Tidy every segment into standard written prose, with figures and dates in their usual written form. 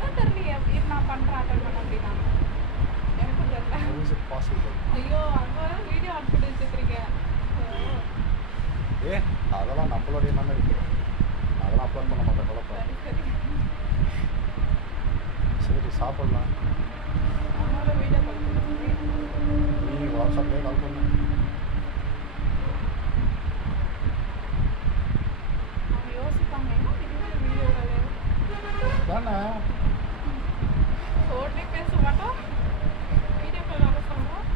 அதான் தெரியலையே இது நான் பண்ணுறேன் அட்டன் பண்ண அப்படின்னா எனக்கும் தெரியல பாசிபிள். ஐயோ அங்கே வீடியோ ஆட் பண்ணி வச்சுக்கிறீங்க அதெல்லாம் நம்மளுடைய தானே இருக்கு, அதெல்லாம் அப்லோட் பண்ண மாட்டேன் குழப்பம். சரி சரி சாப்பிட்லாம். அவங்களோட வீடியோ கால் பண்ணுங்க நீ வாட்ஸ்அப்லேயே கால் பண்ணு. அவங்க யோசிப்பாங்க என்ன வீடியோ கால் தானே ஃபோன்லேயே பேச மாட்டோம் வீடியோ கால் வர சொல்லுவோம்.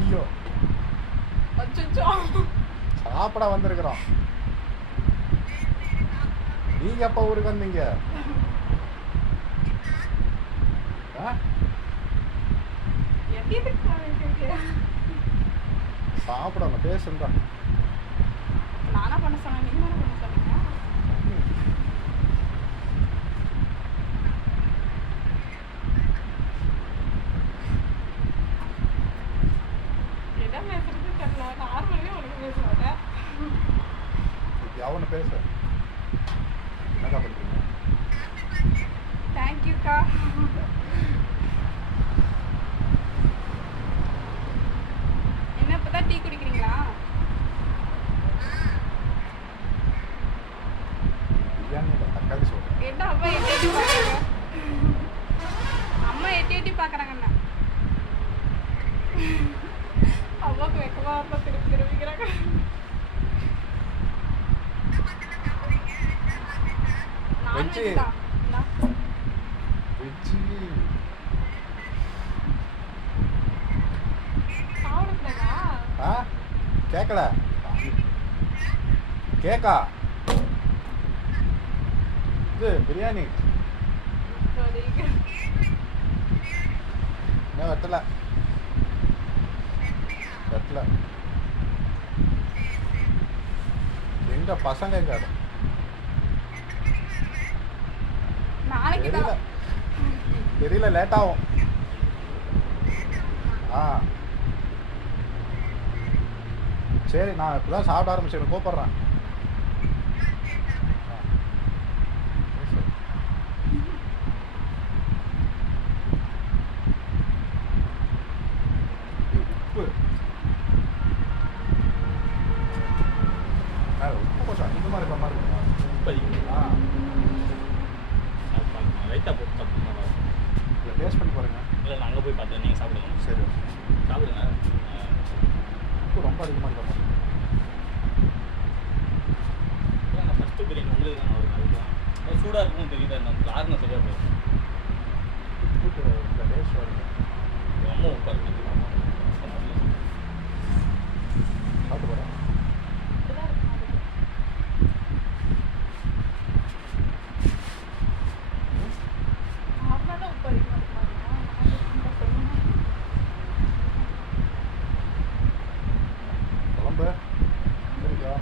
ஐயோ அச்சோ சாப்பிட வந்திருக்கிறோம். நீங்க எப்போ ஊருக்கு வந்தீங்க? சாப்பிட பேசுங்க. நானா பண்ண சொன்னேன் நீங்க தானே பண்ண சொன்னீங்க. என்ன பேசுறது தெரியல நார்மலே உனக்கு பேச மாட்டேன். அவனை பேச என்னக்கா பண்ணுறீங்க? தேங்க்யூக்கா. என்ன இப்பதான் டீ குடிக்கிறீங்களா? பிரியாணி இல்லை தக்காளி சோறு. என்ன அம்மா எட்டி எட்டி பார்க்குறாங்க? அம்மா எட்டி எட்டி பார்க்குறாங்க என்ன? அம்மாவுக்கு வெக்கமா அம்மா திருப்பி திரும்பிக்கிறாங்க. வெஜ்ஜி நான்வெஜ் தான். என்ன? வெஜ்ஜி சாப்பிடக்கூடாதா? கேட்கல கேக்கா இது பிரியாணி சரிங்க. இன்னும் வெட்டல எங்க பசங்க எங்க? நாளைக்கு தெரியல தான். தெரியல லேட் ஆகும். சரி நான் இப்போதான் சாப்பிட ஆரம்பிச்சேன், கூப்பிட்றேன். உப்பு உப்பு கொஞ்சம் அதிகமாக இருக்கிற மாதிரி இருக்குமா? லைட்டாக போட்டு சாப்பிடுங்க. இல்லை டேஸ்ட் பண்ணி பாருங்க. இல்லை நான் அங்கே போய் பார்த்தேன், நீங்கள் சாப்பிடுங்க. சரி சாப்பிடுங்க. உப்பு ரொம்ப அதிகமாக இருக்கிற மாதிரி. நான் ஃபஸ்ட்டு பிரியாணி உங்களுக்கு தான் வரும். அதுதான் சூடாக இருக்கும் தெரியுதா? நம்ம ஆறுன சரியாக போயிடும். உப்பு இந்த டேஸ்ட் வருங்க. ரொம்ப உப்பாக இருக்கு. சாப்பிட்டு போகிறேன். இப்படிதான் இருக்கு மாதிரி. நார்மலா தான் உப்பு அதிகமா இருக்கு மாதிரியா? நான் சொல்லுங்க. குழம்பு சரிக்கா?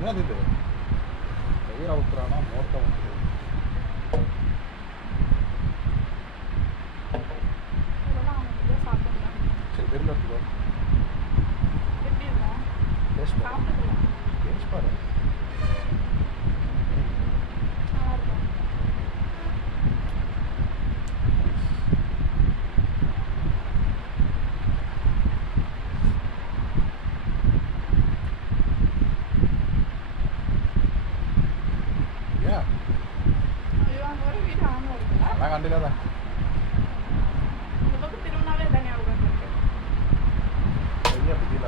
என்னது இது? தயிரா ஊற்றுறானா மோட்டை ஊற்றுது? இதெல்லாம் அவங்க இதை சாப்பிடலாம். சரி பெருமில் எடுத்துக்கோ. எப்படி இருக்கும்? டேஸ்ட் பாரு. சாப்பிட்டுக்கலாம். டேஸ்ட் பாரு. நல்லா இருக்கும். ஏன் ஐயோ அங்கே ஒரு வீடு ஆமாம் இருக்குல்ல? நான் கண்டுக்காத. இந்த பக்கம் திரும்பினாவே தான் ஞாபகம் இருக்கு. பெரிய பிடியில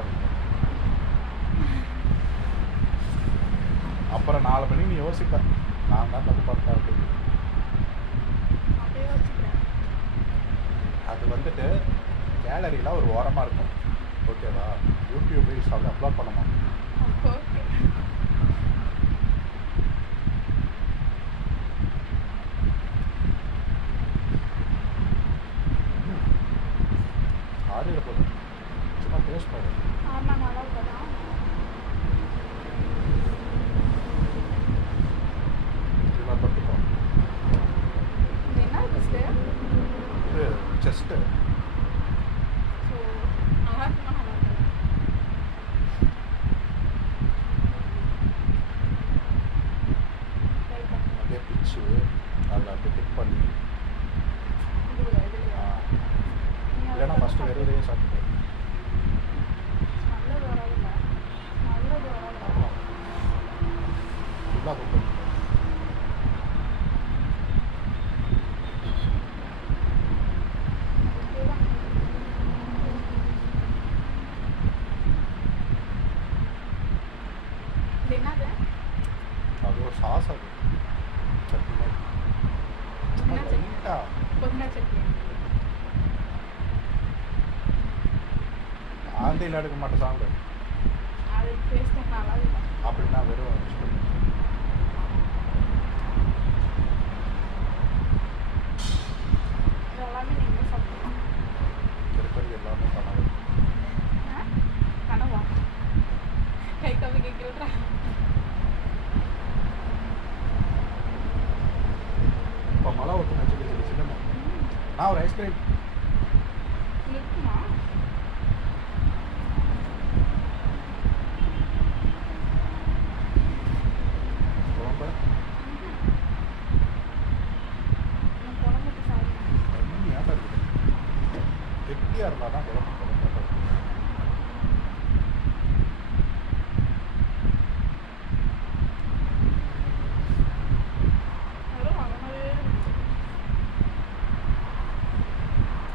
அப்புறம் 4 மணி நீ யோசிப்பேன் நான் தான் தப்பு பார்த்தேன் அப்படின்னு. அப்படியே வச்சுக்கிறேன். அது வந்துட்டு கேலரியில் ஒரு ஓரமாக இருக்கும். ஓகேவா? யூடியூப் இன்ஸ்டாவில் அப்லோட் பண்ண மாட்டோம். ஓகே. வச்சு அதில் அப்படி டிப் பண்ணி இதுலையா இதுலையா இல்லைன்னா ஃபஸ்ட்டு வெறுதையே சாப்பிட்டு நல்லது வராதுல்ல நல்லது வராது ஆமாம் ஃபுல்லாக குக் பண்ணி இது என்னது அது ஒரு சாஸ் அது சட்னி மாதிரி சும்மா என்ன சட்னி? லைட்டாக புதினா சட்னி ஆந்தையில் எடுக்க மாட்டேன் சாப்பிடு அது டேஸ்ட் நல்லா இல்லை அப்படின்னா வெறும் மிக்ஸ் பண்ணி இது எல்லாமே நீங்களே சாப்பிடலாம் திருப்பதி எல்லாமே பண்ணது கனவா கை கவி கேட்கிறா இப்போ மழை ஒட்டு நச்சு சில்லு சில்லுன்னு நான் ஒரு ஐஸ்கிரீம் இருக்குமா குழம்பு நான் குழம்புக்கு சாப்பிடுவேன் கம்மியாக இருக்குது கெட்டியாக இருந்தால் தான் குழம்பு குழம்பாக இருக்கும் வெறும் வாங்கினதே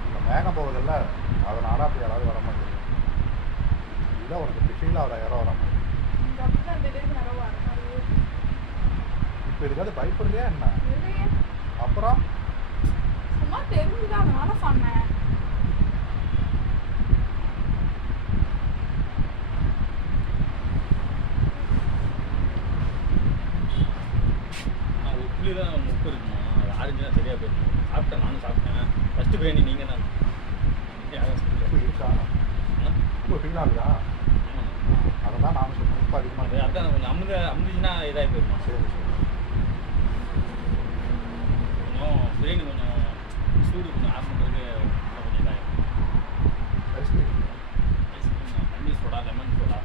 இப்போ மேகம் போகுதில்ல அதனால அப்படி யாராவது வர மாட்டேங்குது இல்லை உனக்கு இப்படி ஃபீல் ஆகுதா யாரோ வர மாதிரி இந்த அப்படி தான் திடீர்னு நிறைய வர மாதிரி இப்போ இதுக்காவது பயப்படுறியா என்ன இல்லையே அப்புறம் சும்மா தெரிஞ்சுதான் அதனால சொன்னேன் ஆனால் உப்புலி தான் உப்பு இருக்குமா அது ஆரஞ்சு தான் சரியாக போயிருக்கும் சாப்பிட்டேன் நானும் சாப்பிட்டேன் ஃபஸ்ட்டு பிரியாணி நீங்கள் தான் யாரும் உப்பு சொல்லல. இருக்கா ஆ? உப்பு ஃபீல் ஆகுதா ஆமா. அதை தான் நானும் சொல்லுவேன் உப்பு அது அதிகமாக அதான் கொஞ்சம் அமுதுச்சுன்னா இதாகி போயிருமா சரி சரி கொஞ்சம் பிரியாணி கொஞ்சம் சூடு கொஞ்சம் ஆஃப் பண்ணுறதுக்கு கொஞ்சம் இதாகிடும் ஐஸ்கிரீம் ஐஸ்கிரீம் பன்னீர் சோடா லெமன் சோடா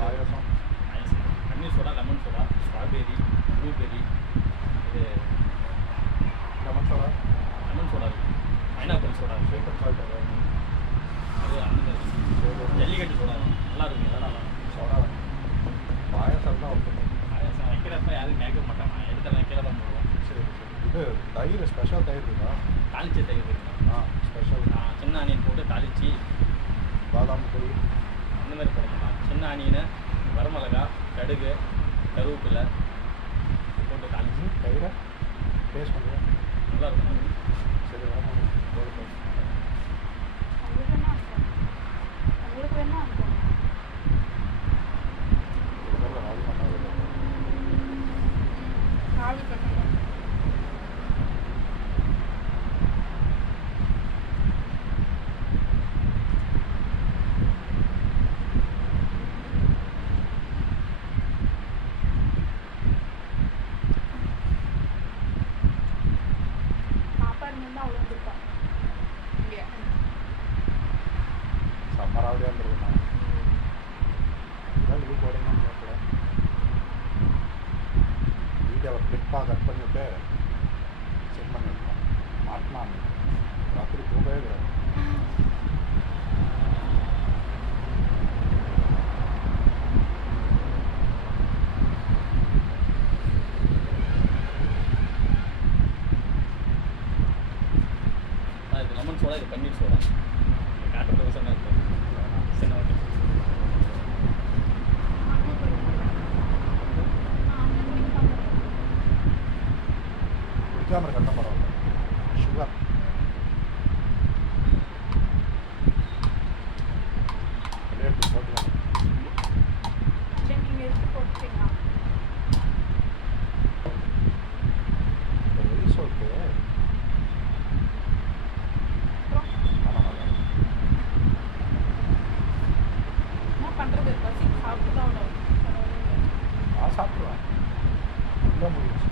பாயாசம் பன்னீர் soda lemon soda strawberry blueberry இது லெமன் சோடா லெமன் சோடா இருக்குது பைனாப்பிள் சோடா இருக்குது ஷேக்கர் சால்ட் அது அந்த மாதிரி சரி ஜல்லிக்கட்டு சோடா நல்லா இருக்கும் நல்லா நல்லா சோடா பாயாசம் தான் ஓகே பாயாசம் வைக்கிறப்ப யாரும் கேட்க மாட்டாங்க எடுத்து வைக்கிற தான் போடுவோம் சரி சரி இது தயிர் ஸ்பெஷல் தயிர் இருக்கா தாளிச்ச தயிர் இருக்கும் ஸ்பெஷல் சின்ன ஆனியன் போட்டு தாளித்து பாதாம் பொடி அந்த மாதிரி போடணும் சின்ன ஆனியனை வரமிளகா கடுகு கருவேப்பிலை போட்டு தாளிச்சு தயிரை டேஸ்ட் பண்ணுறேன் நல்லா இருக்கும் சரி வேணும் போதும் உங்களுக்கு என்ன இருக்கும் உங்களுக்கு வேணா இருக்கும் இதுக்கப்புறம் ஆதி பண்ணாது ஆவி பண்ணுங்க சாப்பாடு வந்து அவ்வளோ கொடுப்போம் இங்கே சம்மராகவே இருந்திருக்குண்ணா இதெல்லாம் லீவ் போடுங்கன்னு கேட்கல வீடியோவை கிளிப்பாக கட் பண்ணிவிட்டு செக் பண்ணியிருக்கோம் மாட்டினான் ராத்திரி தூங்கவே கிடையாது இது லெமன் சோடா இது பன்னீர் சோடா காட்டுறது விஷயம் தான் இருக்கும் சின்ன வாட்டி அண்ணன் குடிப்பாங்க அண்ணன் குடிப்பாங்க குடிக்காமல் இருக்கா பரவாயில்ல சுகர் எடுத்து போட்டுக்கலாம் சரி நீங்கள் எடுத்து போட்டுட்டீங்களா ரைஸ் ஓகே அப்புறம் ஆனால் நல்லா என்ன பண்ணுறது பசி சாப்பிட்டு தான் அவ்வளோ நான் சாப்பிடுவேன் இல்லை முடிஞ்சு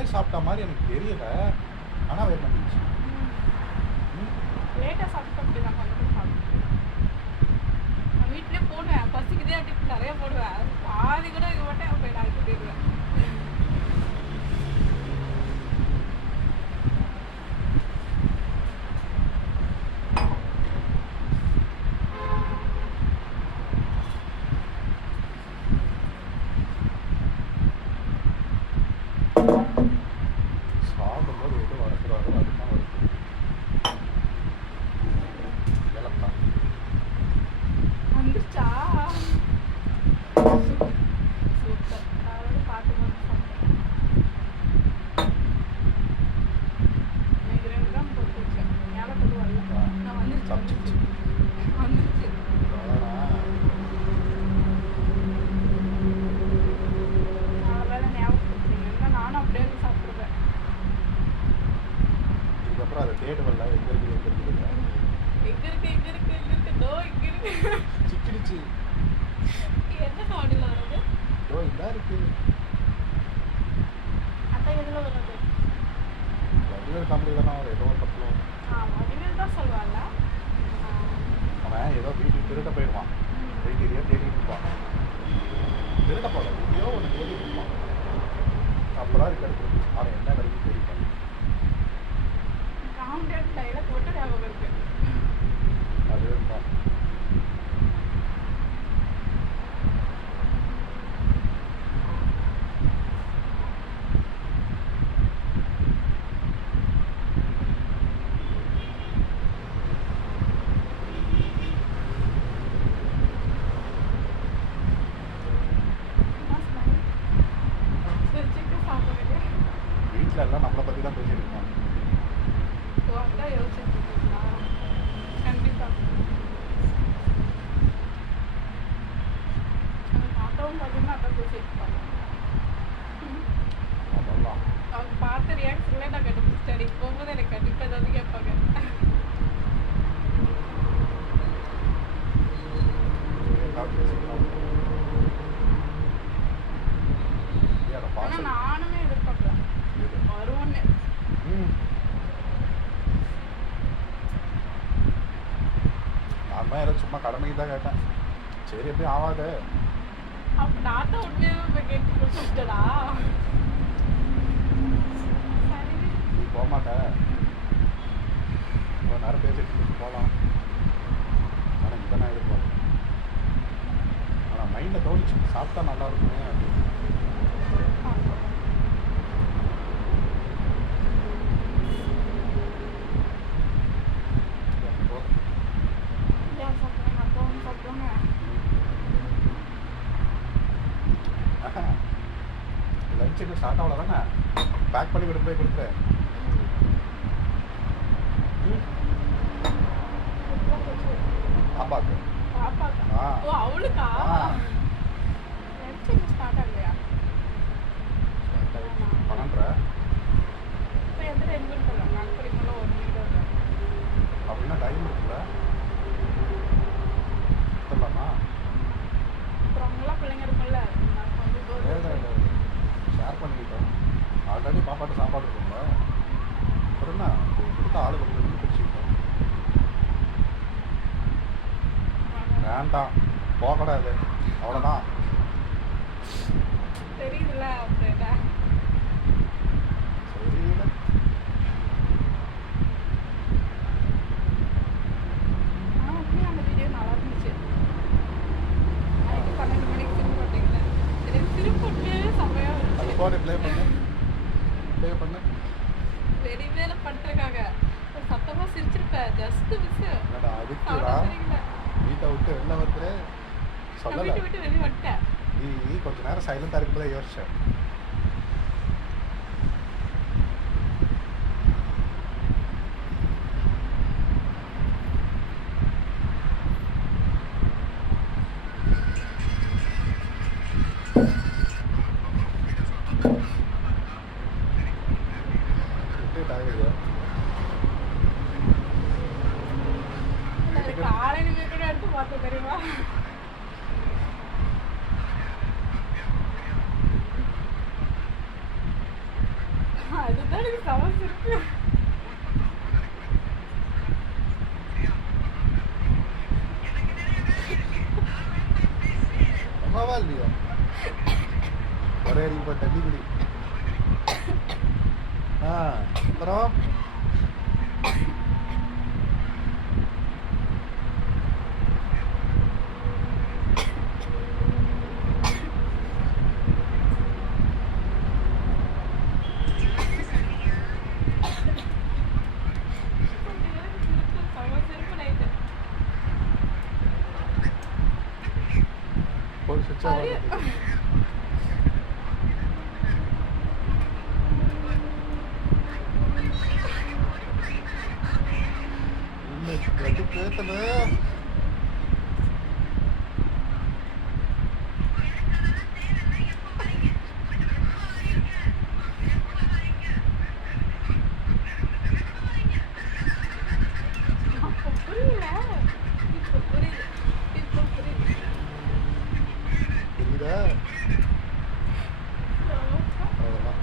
உடனே சாப்பிட்ட மாதிரி எனக்கு தெரியல, ஆனால் வேறு வந்துச்சு. லேட்டாக சாப்பிட்டு அப்படி நான் கொஞ்சம் சாப்பிட்டு நான் வீட்டிலே போடுவேன், பசிக்குதே அப்படின்னு நிறைய போடுவேன், பாதி கூட இருக்க மாட்டேன், போய் நான் கூட்டிடுவேன். சாப்பிடும்போது எது வளர்க்குறாரோ அதுதான் வளர்க்குது. ஏலக்காய் வந்துச்சா சூப்பர், நான் பார்க்கும்போது சாப்பிட்டேன். எனக்கு 2 கிராம் போட்டு வச்சேன், ஏலக்காய் வரல, நான் வந்துருச்சு தப்பிச்சிச்சு. வந்துருச்சு. நான் வேலை ஞாபகப்படுத்தீங்க, இல்லைன்னா நானும் அப்படியே வந்து சாப்பிடுவேன். இதுக்கப்புறம் அதை தேடுவல்ல எங்கே இருக்குது எங்க இருக்கு தோ இங்க இருக்கு. சிக்கிடுச்சு. என்ன சாடியில் வருது? இதான் இருக்கு. அதான் எதில் வருது? வடிவேல் காமெடி தானே, அவர் ஏதோ ஒரு பக்கம் வடிவேல் தான் சொல்லுவாள்ல. அவன் ஏதோ வீட்டுக்கு திருட போயிடுவான், வெயிட்டீரியா தேடிட்டு இருப்பான். திருட போல எப்படியோ ஒன்று தேடிட்டு இருப்பான். அப்போதான் இது கிடைக்கும், அவன் என்ன கிடைக்கும் தெரியும். காமெடியான டைலாக் மட்டும் ஞாபகம் இருக்கு. அது தான் சிரிச்சுட்டு சாப்பிடுறீங்க. வீட்டில் எல்லாம் நம்மளை பற்றி தான் பேசிட்டு இருப்பாங்க. அதான் யோசிச்சுட்டு இருக்கீங்களா? கண்டிப்பா. பார்த்தவங்க பார்த்தீங்கன்னா அதான் பேசிட்டு இருப்பாங்க. அதெல்லாம் அவங்க பார்த்த ரியாக்ஷன்ல நான் கண்டுபிடிச்சிட்டேன், அன்னைக்கு போகும்போது எனக்கு கண்டிப்பாக ஏதாவது கேட்பாங்க. ஆனால் நானுமே எதிர்பார்க்கல வருவோன்னு. நான் தான் ஏதோ சும்மா கடமைக்கு தான் கேட்டேன், சரி எப்படியும் ஆகாது. அப்போ நான் தான் உண்மையாகவே போய் கேட்டு கொடுத்துட்டடா. சரி நீ போக மாட்டேன், ஒரு நேரம் பேசிட்டு போகலாம். ஆனால் இங்கே நான் எதிர்பார்க்கேன். ஆனால் மைண்டில் தோணிச்சு சாப்பிட்டா நல்லா இருக்குமே அப்படின்னு. ஏன் சாப்பிட்றேன் அப்பாவும் சாப்பிட்றோங்க. லஞ்சுக்கு ஸ்டார்ட் ஆகல தானே, பேக் பண்ணி கொண்டு போய் கொடுத்தேன். பாப்பாக்கு பாப்பாக்கா? ஆ. ஓ அவளுக்கா? ஆ. லஞ்ச் இன்னும் ஸ்டார்ட் ஆகலையா? 12:30 இப்போ எந்த எங்களுக்கு போகலாம், நாங்கள் படிக்கும்போது 1 மணிக்கு தான். அப்படின்னா டைம் இருக்குல்ல, சொல்லலாமா? அப்புறம் அவங்களாம் பிள்ளைங்க இருக்கும்ல, நான் கொஞ்சம் தூரம் ஷேர் பண்ணிக்கிட்டோம். ஆல்ரெடி பாப்பாட்டு சாப்பாடு இருக்கும்ல, அப்புறம் என்ன கொடுத்த ஆளு கொஞ்சம் பிடிச்சிக்கிட்டோம். வேண்டாம் போகக்கூடாது, அவ்வளோதான். தெரியுதுல்ல அப்புறம் என்ன. தெரியல. ஆனால் உண்மையாக அந்த வீடியோ நல்லா இருந்துச்சு. நைட்டு 12 மணிக்கு திரும்ப போட்டிங்களே, எனக்கு திருப்பட்டு செம்மையாக அது இருந்துச்சு. போட்டு ப்ளே பண்ணு. வெறி வேலை பண்ணுறக்காக சத்தமாக சிரிச்சிருப்பேன், ஜஸ்ட் மிஸ். என்னடா அதுக்குடா வீட்டை விட்டு வெளில வந்து சொல்லலை. வீட்டு விட்டு வெளியே வந்துட்டேன். நீ கொஞ்ச நேரம் சைலண்டாக இருக்கும்போதே யோசிச்சேன். காலையில் கூட எடுத்து பார்த்தேன் தெரியுமா. அதுதான் எனக்கு சமஸ் இருக்கு. அம்மாவா இல்லையா ஒரே இப்போ தண்ணி குடி. அப்புறம் சமஸ் இருக்கு நைட்டு. போய் சுவிட்ச் ஆஃப் அது ஆகுது. இல்லை பேத்தல அப்ப புரியல. இப்ப புரியுது. இப்ப புரியுது. புரியுதா அவ்வளோதான்.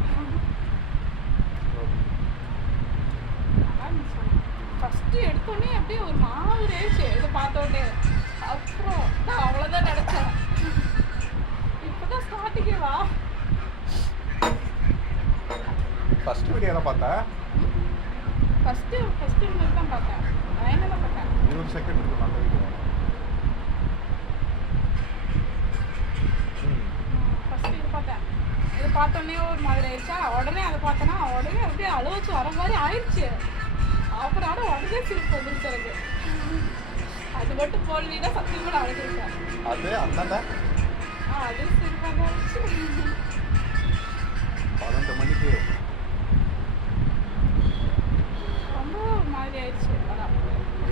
ஃபஸ்ட்டு எடுத்தோடனே அப்படியே ஒரு மாதிரி ஆயிடுச்சு இதை பார்த்தோன்னே. அப்புறம் நான் அவ்வளோதான் நினச்சேன். இப்போதான் ஸ்டார்டிங்கே வா. ஃபர்ஸ்ட் வீடியோ தான் பார்த்தேன். ஃபஸ்ட்டு உங்களுக்கு தான் பார்த்தேன். நான் என்ன தான் பார்த்தேன். 20 செகண்ட் இருக்கு நல்ல வீடியோ. ஃபஸ்ட்டு இது பார்த்தேன். இது பார்த்தோன்னே ஒரு மாதிரி ஆயிடுச்சா. உடனே அதை பார்த்தேன்னா உடனே அப்படியே அழுவச்சு வர மாதிரி ஆயிடுச்சு. அப்புறம் ஆனால் உடனே சிரிப்பு வந்துருச்சு எனக்கு. அது மட்டும் போடலின்னா சத்தியமாக நான் அழுதுருக்கேன். அது அந்தாண்ட அது சிரிப்பாக தான் இருந்துச்சு. 12 மணிக்கு ரொம்ப ஒரு மாதிரி ஆயிடுச்சு. அதான்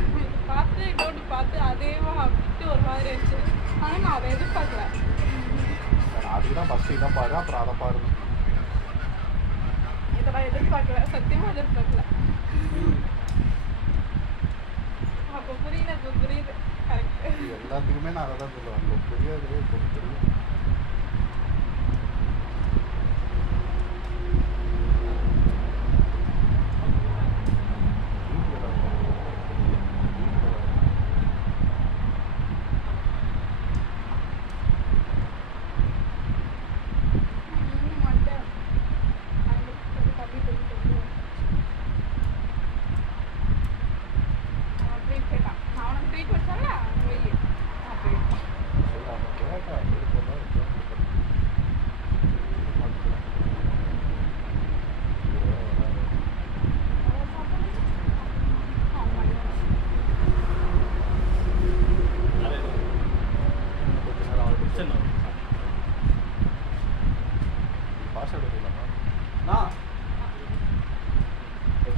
இது பார்த்து இன்னொன்று பார்த்து அதேவா அப்படின்ட்டு ஒரு மாதிரி ஆயிடுச்சு. ஆனால் நான் அதை எதிர்பார்க்கல. அதுக்கு தான் ஃபஸ்ட்டு இதை பாரு அப்புறம் அதை பாரு. இதெல்லாம் எதிர்பார்க்கல. சத்தியமாக எதிர்பார்க்கல. அப்போ புரியல. இப்போ புரியுது. கரெக்டு. இது எல்லாத்துக்குமே நான் அதை தான் சொல்லுவேன். உங்களுக்கு தெரியாது உங்களுக்கு தெரியும்.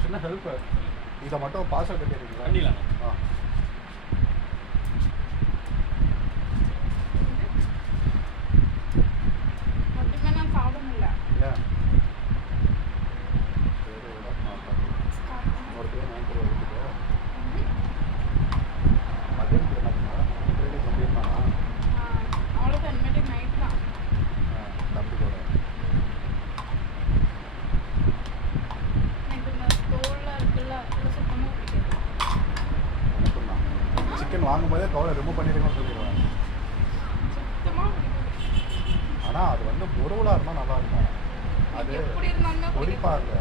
சின்ன ஹெல்ப் இதை மட்டும் பாஸ்வேர்ட் கட்டிடுறீங்களா? பண்ணிடலாம். ஆ மட்டுமே நான் சாப்பிட முடியல. ஏன் சரி விட நான் பார்த்து ஒரு பேர் நான் கூட எடுத்துக்கோ. மதியத்துக்கு என்ன பண்ணா ட்ரைனிங் கம்ப்ளீட் பண்ணா அவ்வளோதான். இனிமேட்டுக்கு நைட் தான். தம்பி கூட எனக்கு இந்த தோலில் இருக்குல்ல அதில் சுத்தமாக பிடிக்காது. என்ன சொன்னான்? சிக்கன் வாங்கும்போதே கவலை ரிமூவ் பண்ணிடுங்கன்னு சொல்லிடுவேன். சுத்தமாக பிடிக்காது. ஆனால் அது வந்து முருவலாக இருந்தால் நல்லா இருக்கும். அது எப்படி இருந்தாலுமே பொடிப்பாங்க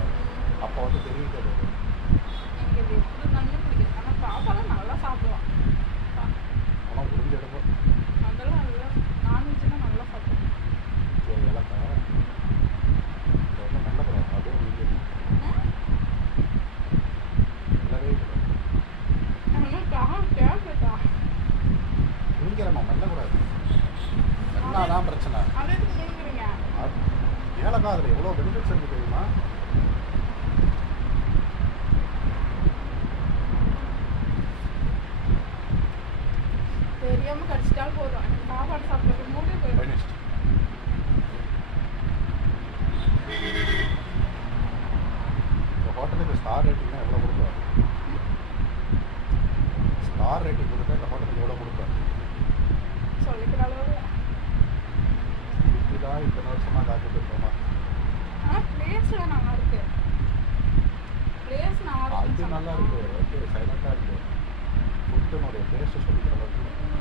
அப்போ வந்து தெரிவிக்கிறது. எனக்கு இது எப்படி இருந்தாலுமே பிடிக்காது. ஆனால் பாப்பாலாம் நல்லா சாப்பிடுவான். ஆனால் புரிஞ்செடுப்போம் அதெல்லாம் நல்லா நான்வெஜ்னால் நல்லா சாப்பிடுவான். இலக்கா ரொம்ப நல்ல படம். அதுவும் நீங்கள் நல்லவே கேட்குதா? திங்கிறணும் மெல்லக்கூடாது. மெல்லாதான் பிரச்சனை. அதை எதுக்கு முழுங்குறீங்க? ஏலக்கா அதில் எவ்வளோ பெனிஃபிட்ஸ் இருக்குது தெரியுமா? தெரியாமல் கடிச்சிட்டாலும் போதும். சாப்பாடு சாப்பிட்றது மூடி போயிடும். ஃபைனிஸ்ட் இப்போ ஹோட்டலுக்கு ஸ்டார் ரேட்டிங்னா எவ்வளோ கொடுப்பாரு? ஸ்டார் ரேட்டிங் கொடுத்தா இந்த ஹோட்டலுக்கு எவ்வளோ கொடுப்பாரு? சொல்லிக்கிற அளவு. இதுதான் இத்தனை வருஷமாக காத்துட்டு இருக்கோமா? ஆனால் பிளேஸ்லாம் நல்லா இருக்கு. பேரண்ட்ஸ்ட்டு சொல்லிக்கிற அளவுக்கு